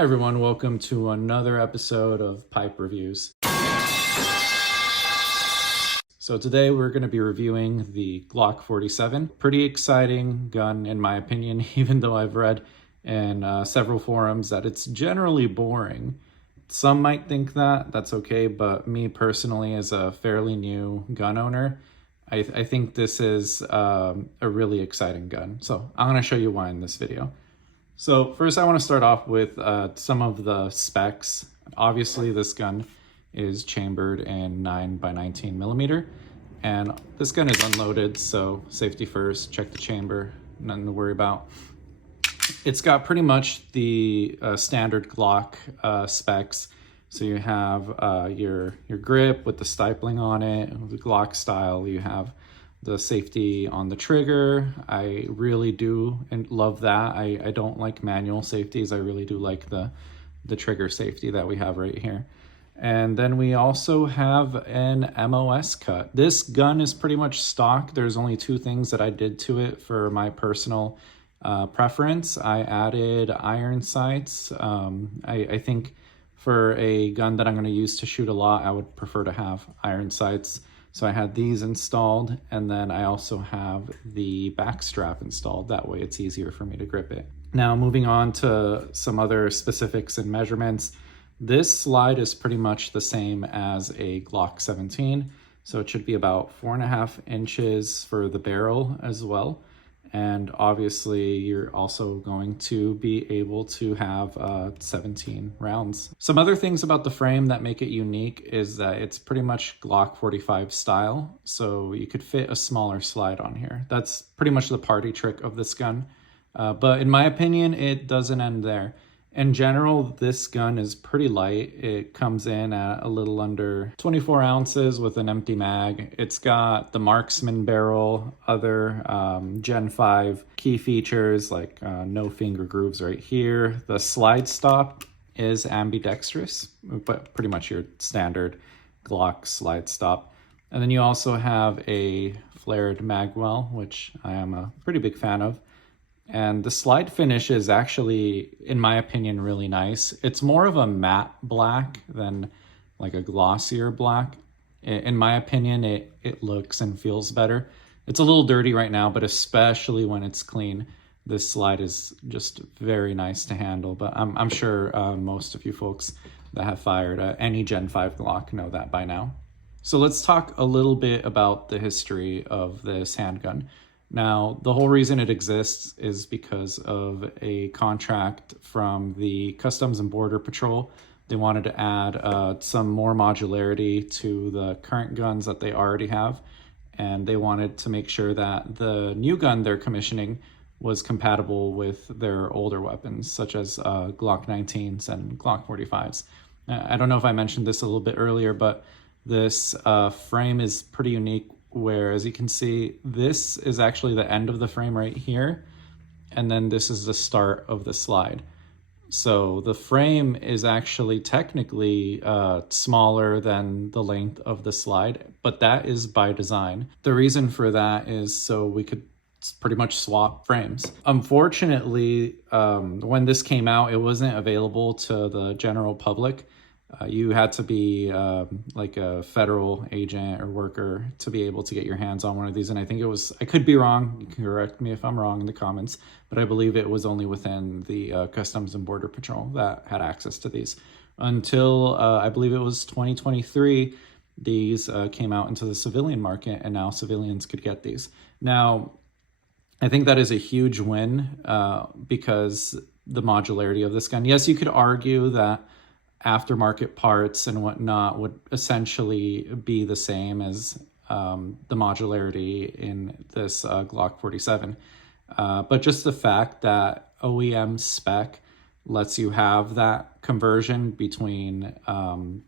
Hi everyone, welcome to another episode of Pipe Reviews. So today we're going to be reviewing the Glock 47. Pretty exciting gun in my opinion, even though I've read in several forums that it's generally boring. Some might think that, that's okay, but me personally as a fairly new gun owner, I think this is a really exciting gun. So I'm going to show you why in this video. So first I want to start off with some of the specs. Obviously this gun is chambered in 9x19 millimeter, and this gun is unloaded, so safety first, check the chamber, nothing to worry about. It's got pretty much the standard Glock specs. So you have your grip with the stipling on it, the Glock style. You have the safety on the trigger. I really do and love that. I don't like manual safeties. I really do like the trigger safety that we have right here. And then we also have an MOS cut. This gun is pretty much stock. There's only two things that I did to it for my personal preference. I added iron sights. I think for a gun that I'm going to use to shoot a lot, I would prefer to have iron sights. So I had these installed, and then I also have the back strap installed. That way it's easier for me to grip it. Now moving on to some other specifics and measurements. This slide is pretty much the same as a Glock 17. So it should be about 4.5 inches for the barrel as well. And obviously you're also going to be able to have 17 rounds. Some other things about the frame that make it unique is that it's pretty much Glock 45 style. So you could fit a smaller slide on here. That's pretty much the party trick of this gun. But in my opinion, it doesn't end there. In general, this gun is pretty light. It comes in at a little under 24 ounces with an empty mag. It's got the marksman barrel, other Gen 5 key features like no finger grooves right here. The slide stop is ambidextrous, but pretty much your standard Glock slide stop. And then you also have a flared magwell, which I am a pretty big fan of. And the slide finish is actually, in my opinion, really nice. It's more of a matte black than like a glossier black. In my opinion, it looks and feels better. It's a little dirty right now, but especially when it's clean, this slide is just very nice to handle. But I'm sure most of you folks that have fired any Gen 5 Glock know that by now. So let's talk a little bit about the history of this handgun. Now, the whole reason it exists is because of a contract from the Customs and Border Patrol. They wanted to add some more modularity to the current guns that they already have, and they wanted to make sure that the new gun they're commissioning was compatible with their older weapons, such as Glock 19s and Glock 45s. I don't know if I mentioned this a little bit earlier, but this frame is pretty unique, where, as you can see, this is actually the end of the frame right here, and then this is the start of the slide. So the frame is actually technically smaller than the length of the slide, but that is by design. The reason for that is so we could pretty much swap frames. Unfortunately, when this came out, it wasn't available to the general public. You had to be like a federal agent or worker to be able to get your hands on one of these. And I think it was, I could be wrong, you can correct me if I'm wrong in the comments, but I believe it was only within the Customs and Border Patrol that had access to these. Until I believe it was 2023, these came out into the civilian market, and now civilians could get these. Now, I think that is a huge win because the modularity of this gun. Yes, you could argue that aftermarket parts and whatnot would essentially be the same as the modularity in this Glock 47. But just the fact that OEM spec lets you have that conversion between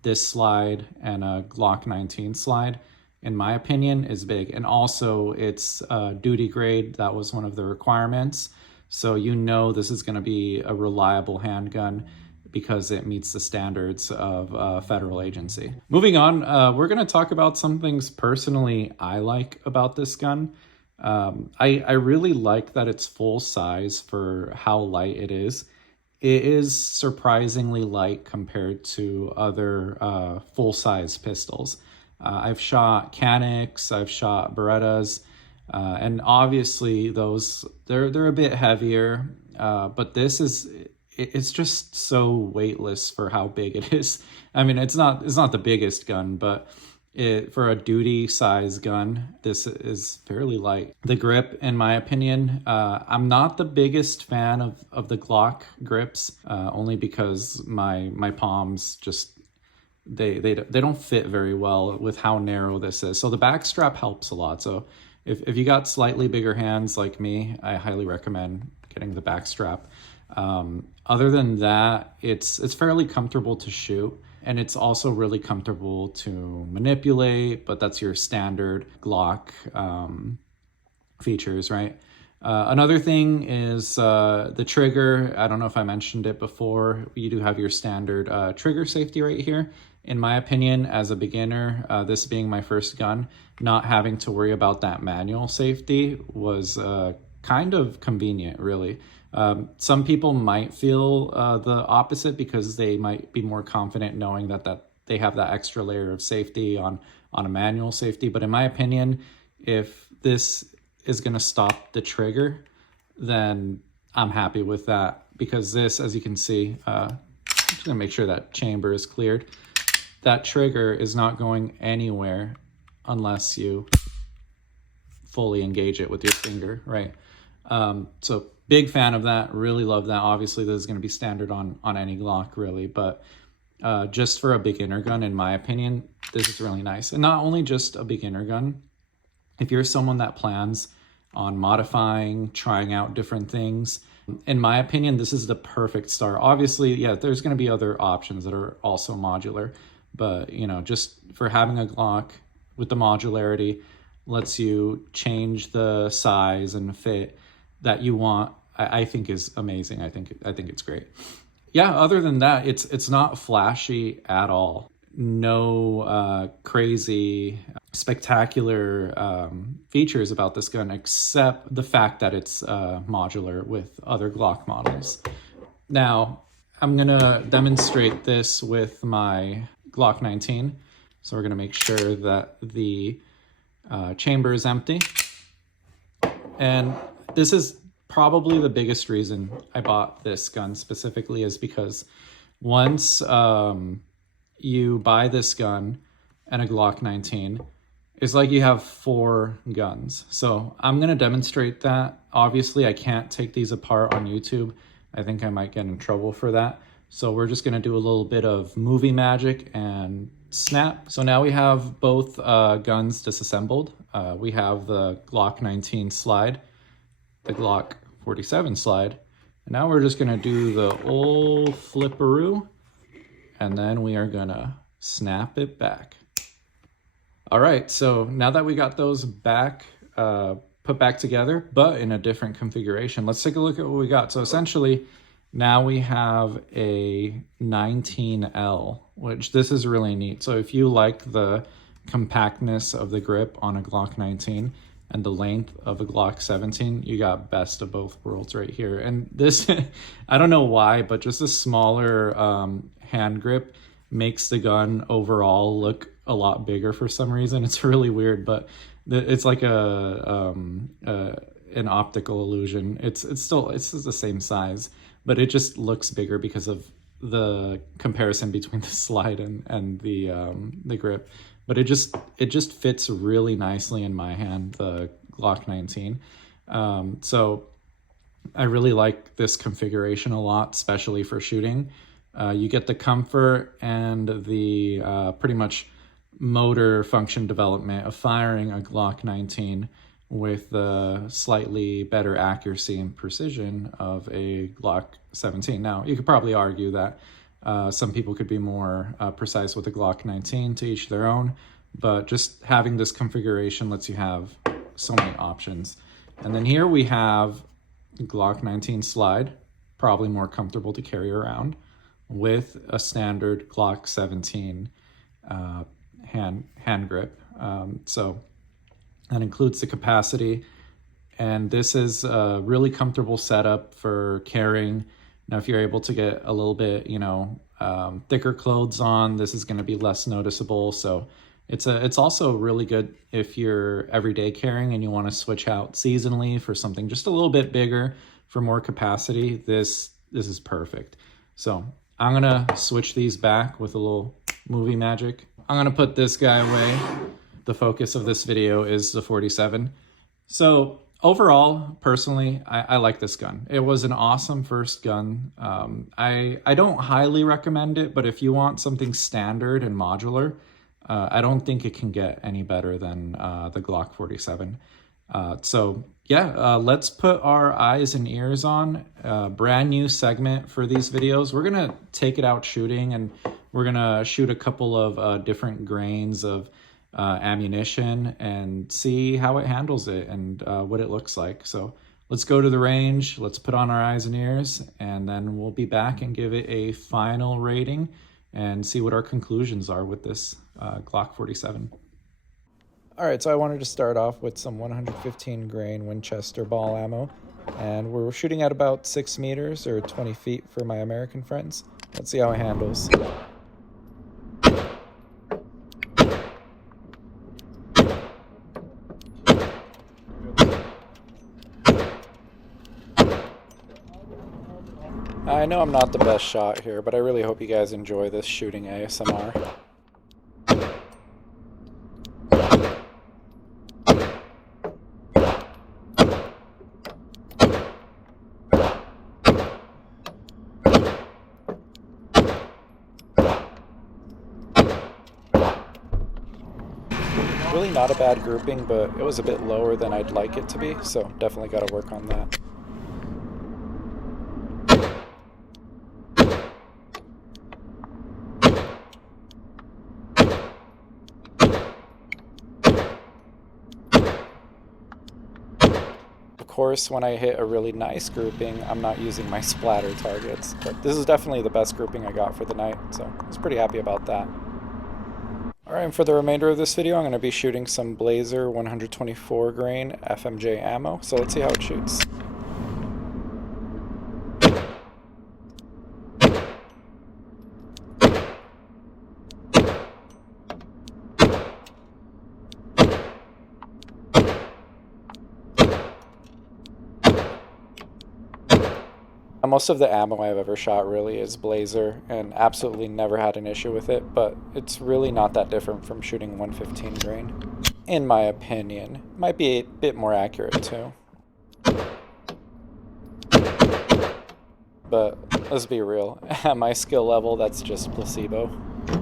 this slide and a Glock 19 slide, in my opinion, is big. And also it's duty grade. That was one of the requirements. So you know this is going to be a reliable handgun because it meets the standards of a federal agency. Moving on, we're going to talk about some things personally I like about this gun. I really like that it's full size for how light it is. it is surprisingly light compared to other full-size pistols. I've shot Canics, I've shot Berettas, and obviously they're a bit heavier, but this is it's just so weightless for how big it is. I mean, it's not the biggest gun, but for a duty size gun, this is fairly light. The grip, in my opinion, I'm not the biggest fan of the Glock grips, only because my palms just they don't fit very well with how narrow this is. So the back strap helps a lot. So if you got slightly bigger hands like me, I highly recommend getting the back strap. Other than that, it's fairly comfortable to shoot, and it's also really comfortable to manipulate, but that's your standard Glock features, right? Another thing is the trigger. I don't know if I mentioned it before. You do have your standard trigger safety right here. In my opinion, as a beginner, this being my first gun, not having to worry about that manual safety was kind of convenient, really. Some people might feel the opposite because they might be more confident knowing that they have that extra layer of safety on a manual safety. But in my opinion, if this is going to stop the trigger, then I'm happy with that, because this, as you can see, I'm just going to make sure that chamber is cleared. That trigger is not going anywhere unless you fully engage it with your finger, right? So big fan of that, really love that. Obviously this is going to be standard on any Glock, really, but just for a beginner gun, in my opinion, this is really nice. And not only just a beginner gun, if you're someone that plans on modifying, trying out different things, in my opinion, this is the perfect start. Obviously, yeah, there's going to be other options that are also modular, but you know, just for having a Glock with the modularity, lets you change the size and fit that you want, I think is amazing. I think it's great. Yeah, other than that, it's not flashy at all. No crazy spectacular features about this gun, except the fact that it's modular with other Glock models. Now, I'm gonna demonstrate this with my Glock 19. So we're gonna make sure that the chamber is empty. And this is probably the biggest reason I bought this gun specifically, is because once you buy this gun and a Glock 19, it's like you have 4 guns. So I'm going to demonstrate that. Obviously, I can't take these apart on YouTube. I think I might get in trouble for that. So we're just going to do a little bit of movie magic and snap. So now we have both guns disassembled. We have the Glock 19 slide, the Glock 47 slide, and now we're just gonna do the old flipperoo, and then we are gonna snap it back. All right, so now that we got those back, put back together, but in a different configuration, let's take a look at what we got. So essentially, now we have a 19L, which this is really neat. So if you like the compactness of the grip on a Glock 19 and the length of a Glock 17, you got best of both worlds right here. And this, I don't know why, but just a smaller hand grip makes the gun overall look a lot bigger for some reason. It's really weird, but it's like an optical illusion. It's the same size, but it just looks bigger because of the comparison between the slide and the grip. But it just fits really nicely in my hand, the Glock 19. So I really like this configuration a lot, especially for shooting. You get the comfort and the pretty much motor function development of firing a Glock 19 with the slightly better accuracy and precision of a Glock 17. Now, you could probably argue that some people could be more precise with the Glock 19, to each their own, but just having this configuration lets you have so many options. And then here we have Glock 19 slide, probably more comfortable to carry around, with a standard Glock 17 hand grip. So that includes the capacity, and this is a really comfortable setup for carrying Now, if you're able to get a little bit, thicker clothes on, this is going to be less noticeable. So it's also really good if you're everyday carrying and you want to switch out seasonally for something just a little bit bigger for more capacity. This is perfect. So I'm gonna switch these back with a little movie magic. I'm gonna put this guy away. The focus of this video is the 47. So overall, personally, I like this gun. It was an awesome first gun. I don't highly recommend it, but if you want something standard and modular, I don't think it can get any better than the Glock 47. So yeah, let's put our eyes and ears on a brand new segment for these videos. We're gonna take it out shooting, and we're gonna shoot a couple of different grains of ammunition and see how it handles it and what it looks like. So let's go to the range, let's put on our eyes and ears, and then we'll be back and give it a final rating and see what our conclusions are with this Glock 47. All right, so I wanted to start off with some 115 grain Winchester ball ammo, and we're shooting at about 6 meters or 20 feet for my American friends. Let's see how it handles. I know I'm not the best shot here, but I really hope you guys enjoy this shooting ASMR. Really not a bad grouping, but it was a bit lower than I'd like it to be, so definitely got to work on that. Of course, when I hit a really nice grouping, I'm not using my splatter targets, but this is definitely the best grouping I got for the night, so I was pretty happy about that. Alright, and for the remainder of this video, I'm going to be shooting some Blazer 124 grain FMJ ammo, so let's see how it shoots. Most of the ammo I've ever shot really is Blazer, and absolutely never had an issue with it, but it's really not that different from shooting 115 grain. In my opinion. Might be a bit more accurate too. But let's be real, at my skill level that's just placebo. I'm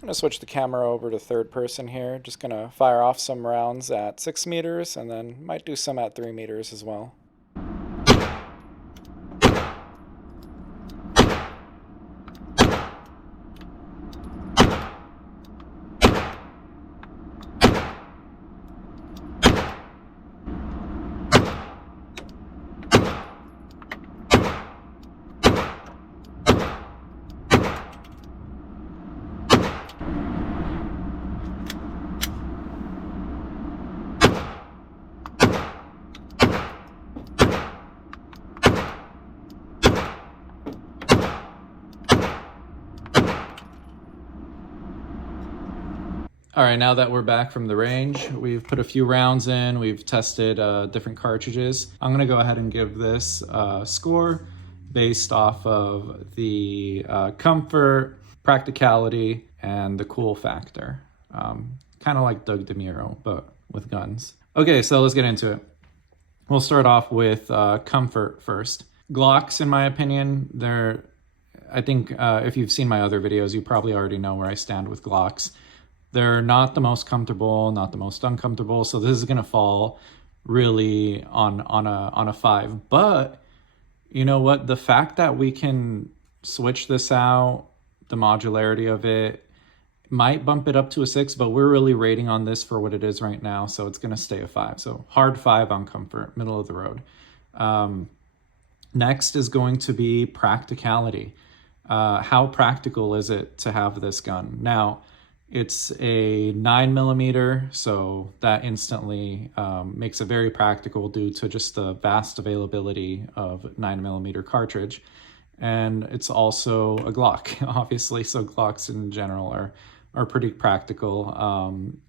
going to switch the camera over to third person here, just going to fire off some rounds at 6 meters and then might do some at 3 meters as well. All right, now that we're back from the range, we've put a few rounds in, we've tested different cartridges. I'm gonna go ahead and give this a score based off of the comfort, practicality, and the cool factor. Kind of like Doug DeMuro, but with guns. Okay, so let's get into it. We'll start off with comfort first. Glocks, in my opinion, I think if you've seen my other videos, you probably already know where I stand with Glocks. They're not the most comfortable, not the most uncomfortable, so this is gonna fall really on a 5. But you know what? The fact that we can switch this out, the modularity of it, might bump it up to a 6, but we're really rating on this for what it is right now, so it's gonna stay a 5. So hard 5 on comfort, middle of the road. Next is going to be practicality. How practical is it to have this gun? Now, It's a 9mm, so that instantly makes it very practical due to just the vast availability of 9mm cartridge. And it's also a Glock, obviously, so Glocks in general are pretty practical,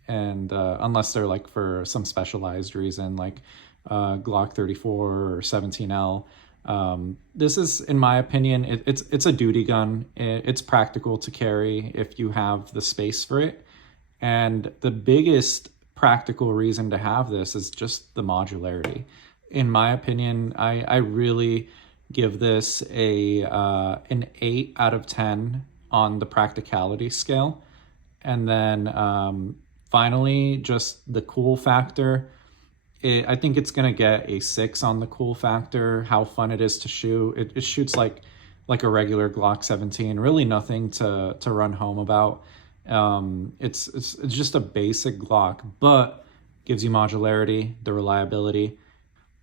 and unless they're like for some specialized reason, like Glock 34 or 17L. This is, in my opinion, it's a duty gun. It's practical to carry if you have the space for it. And the biggest practical reason to have this is just the modularity. In my opinion, I really give this an 8 out of 10 on the practicality scale. And then finally, just the cool factor. I think it's gonna get a 6 on the cool factor. How fun it is to shoot. It shoots like a regular Glock 17. Really nothing to run home about. It's just a basic Glock, but gives you modularity, the reliability.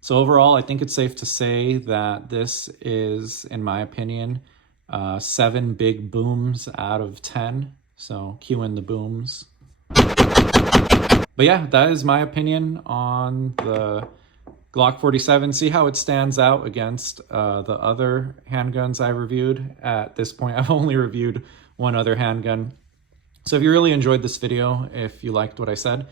So overall, I think it's safe to say that this is, in my opinion, 7 big booms out of 10. So cue in the booms. But yeah, that is my opinion on the Glock 47. See how it stands out against the other handguns I reviewed. At this point, I've only reviewed one other handgun. So if you really enjoyed this video, if you liked what I said,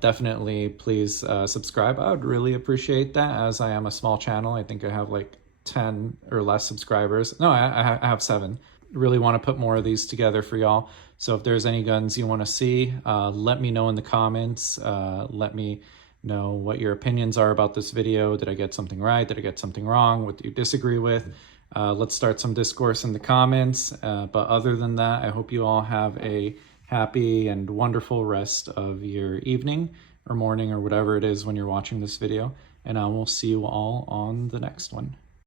definitely please subscribe. I would really appreciate that, as I am a small channel. I think I have like 10 or less subscribers. No, I have 7. Really want to put more of these together for y'all. So if there's any guns you want to see, let me know in the comments. Let me know what your opinions are about this video. Did I get something right? Did I get something wrong? What do you disagree with? Let's start some discourse in the comments. But other than that, I hope you all have a happy and wonderful rest of your evening or morning or whatever it is when you're watching this video. And I will see you all on the next one.